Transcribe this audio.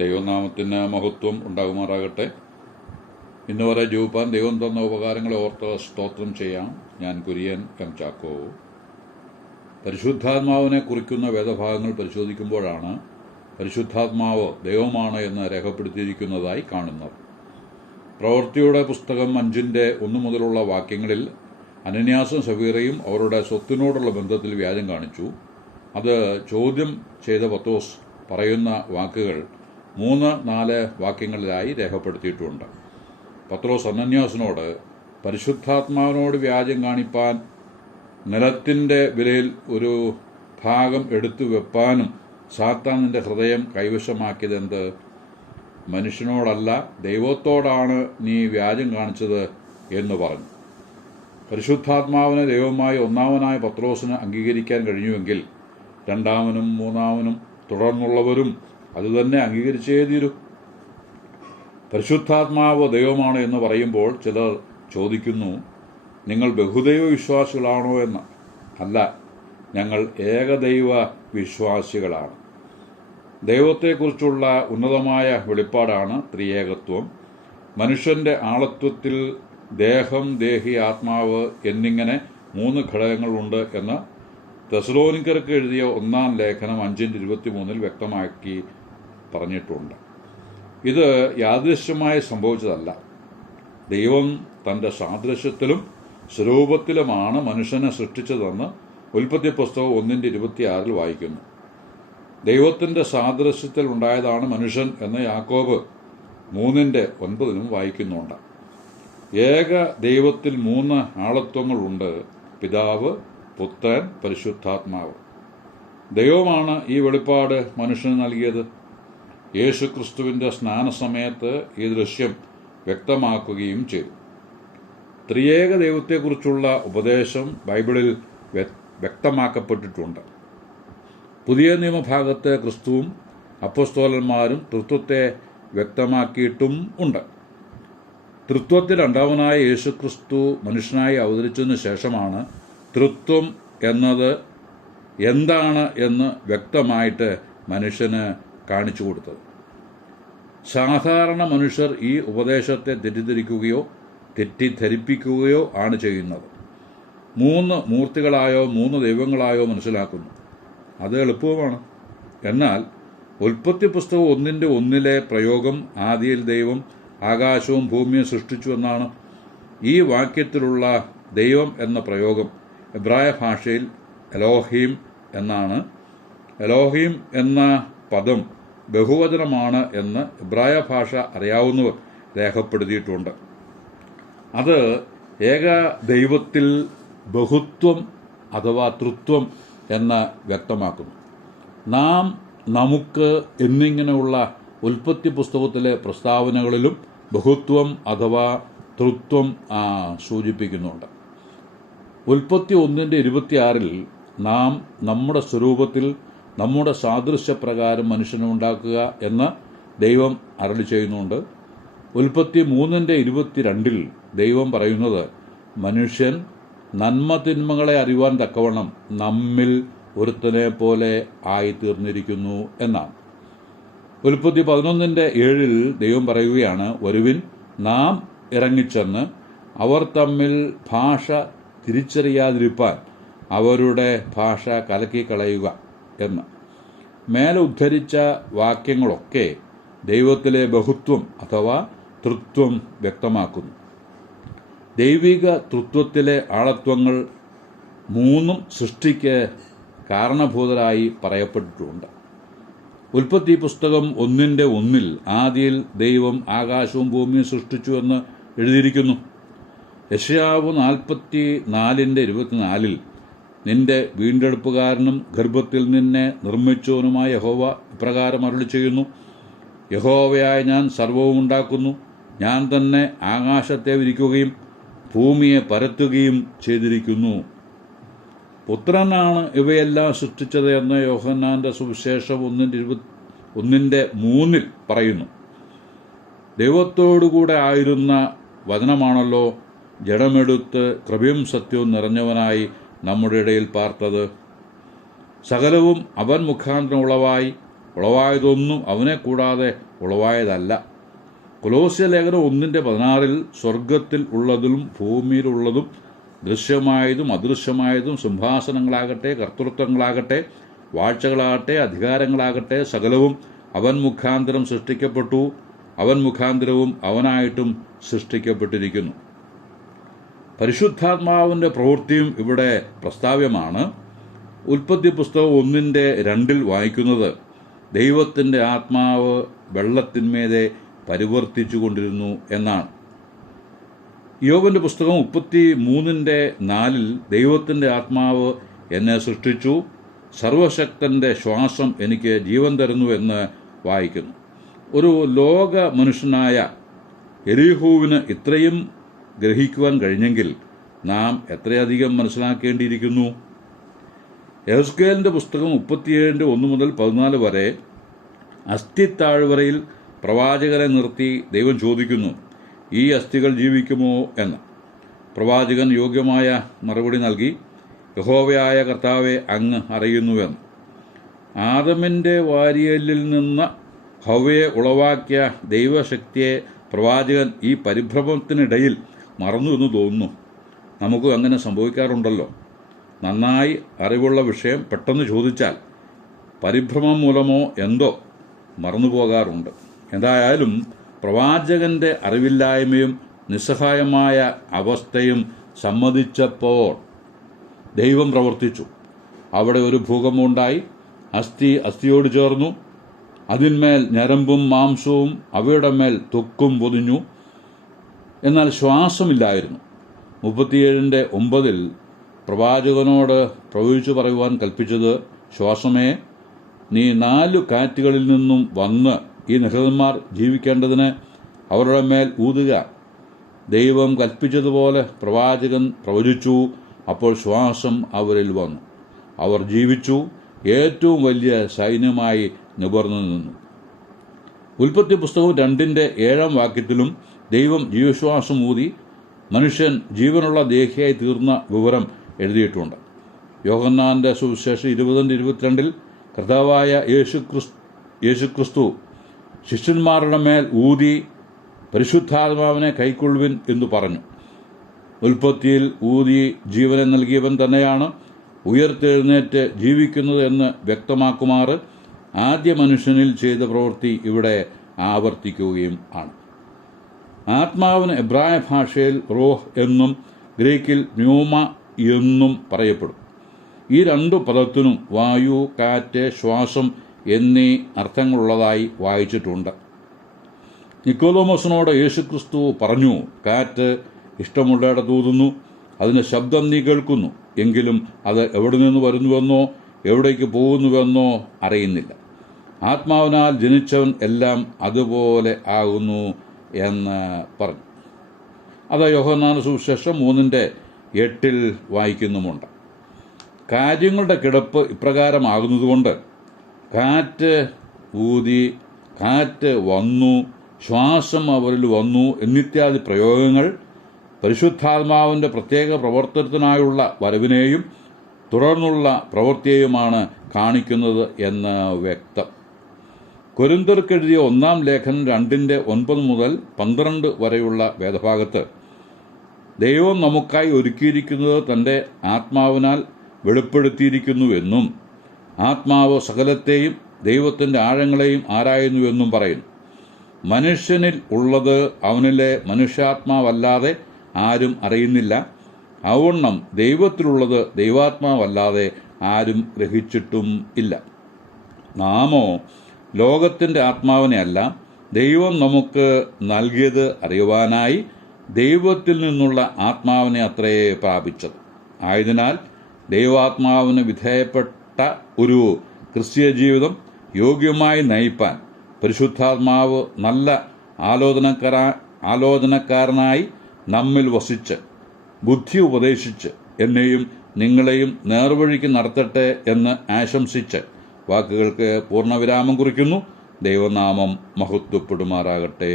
ദൈവനാമത്തിന് മഹത്വം ഉണ്ടാകുമാറാകട്ടെ. ഇന്ന് വരെ ജൂപ്പാൻ ദൈവം തന്ന ഉപകാരങ്ങളെ ഓർത്ത് സ്തോത്രം ചെയ്യാം. ഞാൻ കുര്യൻ എം ചാക്കോ. പരിശുദ്ധാത്മാവിനെ കുറിക്കുന്ന വേദഭാഗങ്ങൾ പരിശോധിക്കുമ്പോഴാണ് പരിശുദ്ധാത്മാവ് ദൈവമാണ് എന്ന് രേഖപ്പെടുത്തിയിരിക്കുന്നതായി കാണുന്നത്. പ്രവൃത്തിയുടെ പുസ്തകം 5:1 മുതലുള്ള വാക്യങ്ങളിൽ അനന്യാസും സഫീറയും അവരുടെ സ്വത്തിനോടുള്ള ബന്ധത്തിൽ വ്യാജം കാണിച്ചു. അത് ചോദ്യം ചെയ്ത പത്രോസ് പറയുന്ന വാക്കുകൾ 3-4 വാക്യങ്ങളിലായി രേഖപ്പെടുത്തിയിട്ടുണ്ട്. പത്രോസ് അനന്യാസിനോട് പരിശുദ്ധാത്മാവിനോട് വ്യാജം കാണിപ്പാൻ നിലത്തിൻ്റെ വിലയിൽ ഒരു ഭാഗം എടുത്തു വെപ്പാനും സാത്താൻ നിന്റെ ഹൃദയം കൈവശമാക്കിയതെന്ത്? മനുഷ്യനോടല്ല, ദൈവത്തോടാണ് നീ വ്യാജം കാണിച്ചത് എന്ന് പറഞ്ഞു. പരിശുദ്ധാത്മാവിനെ ദൈവമായി ഒന്നാമനായ പത്രോസിന് അംഗീകരിക്കാൻ കഴിഞ്ഞുവെങ്കിൽ രണ്ടാമനും മൂന്നാമനും തുടർന്നുള്ളവരും അതുതന്നെ അംഗീകരിച്ചേ തീരൂ. പരിശുദ്ധാത്മാവ് ദൈവമാണ് എന്ന് പറയുമ്പോൾ ചിലർ ചോദിക്കുന്നു, നിങ്ങൾ ബഹുദൈവ വിശ്വാസികളാണോ എന്ന്. അല്ല, ഞങ്ങൾ ഏകദൈവ വിശ്വാസികളാണ്. ദൈവത്തെക്കുറിച്ചുള്ള ഉന്നതമായ വെളിപ്പാടാണ് ത്രിയേകത്വം. മനുഷ്യൻ്റെ ആളത്വത്തിൽ ദേഹം, ദേഹി, ആത്മാവ് എന്നിങ്ങനെ 3 ഘടകങ്ങളുണ്ട് എന്ന് തെസ്സലോനിക്കർക്ക് എഴുതിയ 1-ാം ലേഖനം 5:23 വ്യക്തമാക്കി പറഞ്ഞിട്ടുണ്ട്. ഇത് യാദൃശ്യമായി സംഭവിച്ചതല്ല. ദൈവം തൻ്റെ സാദൃശ്യത്തിലും സ്വരൂപത്തിലുമാണ് മനുഷ്യനെ സൃഷ്ടിച്ചതെന്ന് ഉൽപ്പത്തി പുസ്തകം 1:26 വായിക്കുന്നു. ദൈവത്തിൻ്റെ സാദൃശ്യത്തിൽ ഉണ്ടായതാണ് മനുഷ്യൻ എന്ന് യാക്കോബ് 3:9 വായിക്കുന്നുണ്ട്. ഏക ദൈവത്തിൽ 3 ആളത്വങ്ങളുണ്ട്: പിതാവ്, പുത്രൻ, പരിശുദ്ധാത്മാവ്. ദൈവമാണ് ഈ വെളിപ്പാട് മനുഷ്യന് നൽകിയത്. യേശുക്രിസ്തുവിൻ്റെ സ്നാനസമയത്ത് ഈ ദൃശ്യം വ്യക്തമാക്കുകയും ചെയ്തു. ത്രിയേക ദൈവത്തെക്കുറിച്ചുള്ള ഉപദേശം ബൈബിളിൽ വ്യക്തമാക്കപ്പെട്ടിട്ടുണ്ട്. പുതിയ നിയമഭാഗത്ത് ക്രിസ്തുവും അപ്പോസ്തലന്മാരും തൃത്വത്തെ വ്യക്തമാക്കിയിട്ടും ഉണ്ട്. തൃത്വത്തിൽ രണ്ടാമനായ യേശുക്രിസ്തു മനുഷ്യനായി അവതരിച്ചതിന് ശേഷമാണ് തൃത്വം എന്നത് എന്താണ് എന്ന് വ്യക്തമായിട്ട് മനുഷ്യന് കാണിച്ചു കൊടുത്തത്. സാധാരണ മനുഷ്യർ ഈ ഉപദേശത്തെ തെറ്റിദ്ധരിക്കുകയോ തെറ്റിദ്ധരിപ്പിക്കുകയോ ആണ് ചെയ്യുന്നത്. 3 മൂർത്തികളായോ 3 ദൈവങ്ങളായോ മനസ്സിലാക്കുന്നു. അത് എളുപ്പവുമാണ്. എന്നാൽ ഉൽപ്പത്തി പുസ്തകം 1:1 പ്രയോഗം ആദിയിൽ ദൈവം ആകാശവും ഭൂമിയും സൃഷ്ടിച്ചു എന്നാണ്. ഈ വാക്യത്തിലുള്ള ദൈവം എന്ന പ്രയോഗം എബ്രായ ഭാഷയിൽ എലോഹീം എന്നാണ്. എലോഹീം എന്ന പദം ബഹുവചനമാണ് എന്ന് എബ്രായ ഭാഷ അറിയാവുന്നവർ രേഖപ്പെടുത്തിയിട്ടുണ്ട്. അത് ഏക ദൈവത്തിൽ ബഹുത്വം അഥവാ തൃത്വം എന്ന് വ്യക്തമാക്കുന്നു. നാം, നമുക്ക് എന്നിങ്ങനെയുള്ള ഉൽപ്പത്തി പുസ്തകത്തിലെ പ്രസ്താവനകളിലും ബഹുത്വം അഥവാ തൃത്വം സൂചിപ്പിക്കുന്നുണ്ട്. ഉൽപ്പത്തി 1:26 നാം നമ്മുടെ സ്വരൂപത്തിൽ നമ്മുടെ സാദൃശ്യപ്രകാരം മനുഷ്യനെ ഉണ്ടാക്കുക എന്ന് ദൈവം അരുളി ചെയ്യുന്നുണ്ട്. ഉൽപ്പത്തി 3:22 ദൈവം പറയുന്നത് മനുഷ്യൻ നന്മ തിന്മകളെ അറിയുവാൻ തക്കവണ്ണം നമ്മിൽ ഒരുത്തനെ പോലെ ആയിത്തീർന്നിരിക്കുന്നു എന്നാണ്. ഉൽപ്പത്തി 11:7 ദൈവം പറയുകയാണ്, വരുവിൻ നാം ഇറങ്ങിച്ചെന്ന് അവർ തമ്മിൽ ഭാഷ തിരിച്ചറിയാതിരിപ്പാൻ അവരുടെ ഭാഷ കലക്കിക്കളയുക എന്ന്. മേലെ ഉദ്ധരിച്ച വാക്യങ്ങളൊക്കെ ദൈവത്തിലെ ബഹുത്വം അഥവാ തൃത്വം വ്യക്തമാക്കുന്നു. ദൈവിക തൃത്വത്തിലെ ആളത്വങ്ങൾ 3 സൃഷ്ടിക്ക് കാരണഭൂതരായി പറയപ്പെട്ടിട്ടുണ്ട്. ഉൽപ്പത്തി പുസ്തകം 1:1 ആദിയിൽ ദൈവം ആകാശവും ഭൂമിയും സൃഷ്ടിച്ചു എന്ന് എഴുതിയിരിക്കുന്നു. യെശയ്യാവ് 44:24 നിന്റെ വീണ്ടെടുപ്പുകാരനും ഗർഭത്തിൽ നിന്നെ നിർമ്മിച്ചവനുമായ യഹോവ ഇപ്രകാരം അരുളി ചെയ്യുന്നു, യഹോവയായ ഞാൻ സർവ്വവും ഉണ്ടാക്കുന്നു. ഞാൻ തന്നെ ആകാശത്തെ വിരിക്കുകയും ഭൂമിയെ പരത്തുകയും ചെയ്തിരിക്കുന്നു. പുത്രനാണ് ഇവയെല്ലാം സൃഷ്ടിച്ചത് എന്ന് യോഹന്നാന്റെ സുവിശേഷം 1:3 പറയുന്നു. ദൈവത്തോടുകൂടെ ആയിരുന്ന വചനമാണല്ലോ ജഡമെടുത്ത് കൃപയും സത്യവും നിറഞ്ഞവനായി നമ്മുടെ ഇടയിൽ പാർത്തത്. സകലവും അവൻ മുഖാന്തരം ഉളവായി, ഉളവായതൊന്നും അവനെ കൂടാതെ ഉളവായതല്ല. കൊലോസ്യ ലേഖനം 1:16 സ്വർഗത്തിൽ ഉള്ളതിലും ഭൂമിയിലുള്ളതും ദൃശ്യമായതും അദൃശ്യമായതും സിംഹാസനങ്ങളാകട്ടെ, കർത്തൃത്വങ്ങളാകട്ടെ, വാഴ്ചകളാകട്ടെ, അധികാരങ്ങളാകട്ടെ, സകലവും അവൻ മുഖാന്തരം സൃഷ്ടിക്കപ്പെട്ടു, അവൻ മുഖാന്തരവും അവനായിട്ടും സൃഷ്ടിക്കപ്പെട്ടിരിക്കുന്നു. പരിശുദ്ധാത്മാവിൻ്റെ പ്രവൃത്തിയും ഇവിടെ പ്രസ്താവ്യമാണ്. ഉൽപ്പത്തി പുസ്തകം 1:2 വായിക്കുന്നത്, ദൈവത്തിൻ്റെ ആത്മാവ് വെള്ളത്തിന്മേതെ പരിവർത്തിച്ചു കൊണ്ടിരുന്നു എന്നാണ്. യോബിൻ്റെ പുസ്തകം 33:4 ദൈവത്തിൻ്റെ ആത്മാവ് എന്നെ സൃഷ്ടിച്ചു, സർവശക്തൻ്റെ ശ്വാസം എനിക്ക് ജീവൻ തരുന്നു എന്ന് വായിക്കുന്നു. ഒരു ലോക മനുഷ്യനായ എലീഹൂവിന് ഇത്രയും ഗ്രഹിക്കുവാൻ കഴിഞ്ഞെങ്കിൽ നാം എത്രയധികം മനസ്സിലാക്കേണ്ടിയിരിക്കുന്നു. യെഹെസ്കേലിൻ്റെ പുസ്തകം 37:1-14 വരെ അസ്ഥിത്താഴ്വരയിൽ പ്രവാചകനെ നിർത്തി ദൈവം ചോദിക്കുന്നു, ഈ അസ്ഥികൾ ജീവിക്കുമോ എന്ന്. പ്രവാചകൻ യോഗ്യമായ മറുപടി നൽകി, യഹോവയായ കർത്താവെ അങ്ങ് അറിയുന്നുവെന്ന്. ആദമിൻ്റെ വാരിയലിൽ നിന്ന് ഹവ്വയെ ഉളവാക്കിയ ദൈവശക്തിയെ പ്രവാചകൻ ഈ പരിഭ്രമത്തിനിടയിൽ മറന്നു എന്ന് തോന്നുന്നു. നമുക്കും അങ്ങനെ സംഭവിക്കാറുണ്ടല്ലോ. നന്നായി അറിവുള്ള വിഷയം പെട്ടെന്ന് ചോദിച്ചാൽ പരിഭ്രമം മൂലമോ എന്തോ മറന്നു പോകാറുണ്ട്. എന്തായാലും പ്രവാചകൻ്റെ അറിവില്ലായ്മയും നിസ്സഹായമായ അവസ്ഥയും സമ്മതിച്ചപ്പോൾ ദൈവം പ്രവർത്തിച്ചു. അവിടെ ഒരു ഭൂകമ്പമുണ്ടായി. അസ്ഥി അസ്ഥിയോട് ചേർന്നു, അതിന്മേൽ ഞരമ്പും മാംസവും അവയുടെ മേൽ ത്വക്കും പൊതിഞ്ഞു. എന്നാൽ ശ്വാസമില്ലായിരുന്നു. 37:9 പ്രവാചകനോട് പ്രവചിച്ചു പറയുവാൻ കൽപ്പിച്ചത്, ശ്വാസമേ, നീ 4 കാറ്റുകളിൽ നിന്നും വന്ന് ഈ നിഹതന്മാർ ജീവിക്കേണ്ടതിന് അവരുടെ മേൽ ഊതുക. ദൈവം കൽപ്പിച്ചതുപോലെ പ്രവാചകൻ പ്രവചിച്ചു. അപ്പോൾ ശ്വാസം അവരിൽ വന്നു. അവർ ജീവിച്ചു, ഏറ്റവും വലിയ സൈന്യമായി നിവർന്നു നിന്നു. ഉൽപ്പത്തി പുസ്തകം 2:7 ദൈവം ജീവശ്വാസം ഊതി മനുഷ്യൻ ജീവനുള്ള ദേഹിയായി തീർന്ന വിവരം എഴുതിയിട്ടുണ്ട്. യോഹന്നാന്റെ സുവിശേഷം 20:22 കർത്താവായ യേശുക്രിസ്തു ശിഷ്യന്മാരുടെ മേൽ ഊതി പരിശുദ്ധാത്മാവിനെ കൈക്കൊള്ളുവിൻ എന്ന് പറഞ്ഞു. ഉൽപ്പത്തിയിൽ ഊതി ജീവനെ നൽകിയവൻ തന്നെയാണ് ഉയർത്തെഴുന്നേറ്റ് ജീവിക്കുന്നത് എന്ന് വ്യക്തമാക്കുമാറ് ആദ്യ മനുഷ്യനിൽ ചെയ്ത പ്രവൃത്തി ഇവിടെ ആവർത്തിക്കുകയും ആണ്. ആത്മാവിന് എബ്രായ ഭാഷയിൽ റോഹ് എന്നും ഗ്രീക്കിൽ ന്യൂമ എന്നും പറയപ്പെടും. ഈ 2 പദത്തിനും വായു, കാറ്റ്, ശ്വാസം എന്നീ അർത്ഥങ്ങളുള്ളതായി വായിച്ചിട്ടുണ്ട്. നിക്കോദോമോസിനോട് യേശുക്രിസ്തു പറഞ്ഞു, കാറ്റ് ഇഷ്ടമുള്ളയിടത്ത് ഊതുന്നു, അതിൻ്റെ ശബ്ദം നീ കേൾക്കുന്നു, എങ്കിലും അത് എവിടെ നിന്ന് വരുന്നുവെന്നോ എവിടേക്ക് പോകുന്നുവെന്നോ അറിയുന്നില്ല. ആത്മാവിനാൽ ജനിച്ചവൻ എല്ലാം അതുപോലെ ആകുന്നു എന്ന് പറഞ്ഞു. അത് യോഹന്നാന്റെ സുവിശേഷം 3:8 വായിക്കുന്നുമുണ്ട്. കാര്യങ്ങളുടെ കിടപ്പ് ഇപ്രകാരമാകുന്നതുകൊണ്ട് കാറ്റ് ഊതി, കാറ്റ് വന്നു, ശ്വാസം അവരിൽ വന്നു എന്നിത്യാദി പ്രയോഗങ്ങൾ പരിശുദ്ധാത്മാവിൻ്റെ പ്രത്യേക പ്രവർത്തനത്തിനായുള്ള വരവിനെയും തുടർന്നുള്ള പ്രവൃത്തിയെയുമാണ് കാണിക്കുന്നത് എന്ന് വ്യക്തം. കൊരിന്ത്യർക്കെഴുതിയ 1 ലേഖനം 2:9-12 വരെയുള്ള വേദഭാഗത്ത് ദൈവം നമുക്കായി ഒരുക്കിയിരിക്കുന്നത് തൻ്റെ ആത്മാവിനാൽ വെളിപ്പെടുത്തിയിരിക്കുന്നുവെന്നും ആത്മാവ് സകലത്തെയും ദൈവത്തിൻ്റെ ആഴങ്ങളെയും ആരായുന്നുവെന്നും പറയുന്നു. മനുഷ്യനിൽ ഉള്ളത് അവനിലെ മനുഷ്യാത്മാവല്ലാതെ ആരും അറിയുന്നില്ല. അവണ്ണം ദൈവത്തിലുള്ളത് ദൈവാത്മാവല്ലാതെ ആരും ഗ്രഹിച്ചിട്ടും ഇല്ല. നാമോ ലോകത്തിൻ്റെ ആത്മാവിനെ അല്ല, ദൈവം നമുക്ക് നൽകിയത് അറിയുവാനായി ദൈവത്തിൽ നിന്നുള്ള ആത്മാവിനെ അത്രയേ പ്രാപിച്ചത്. ആയതിനാൽ ദൈവാത്മാവിന് വിധേയപ്പെട്ട ഒരു ക്രിസ്തീയ ജീവിതം യോഗ്യമായി നയിപ്പാൻ പരിശുദ്ധാത്മാവ് നല്ല ആലോചനക്കാരനായി നമ്മിൽ വസിച്ച് ബുദ്ധി ഉപദേശിച്ച് എന്നെയും നിങ്ങളെയും നേർവഴിക്ക് നടത്തട്ടെ എന്ന് ആശംസിച്ച് വാക്കുകൾക്ക് പൂർണ്ണവിരാമം കുറിക്കുന്നു. ദൈവനാമം മഹത്വപ്പെടുമാറാകട്ടെ.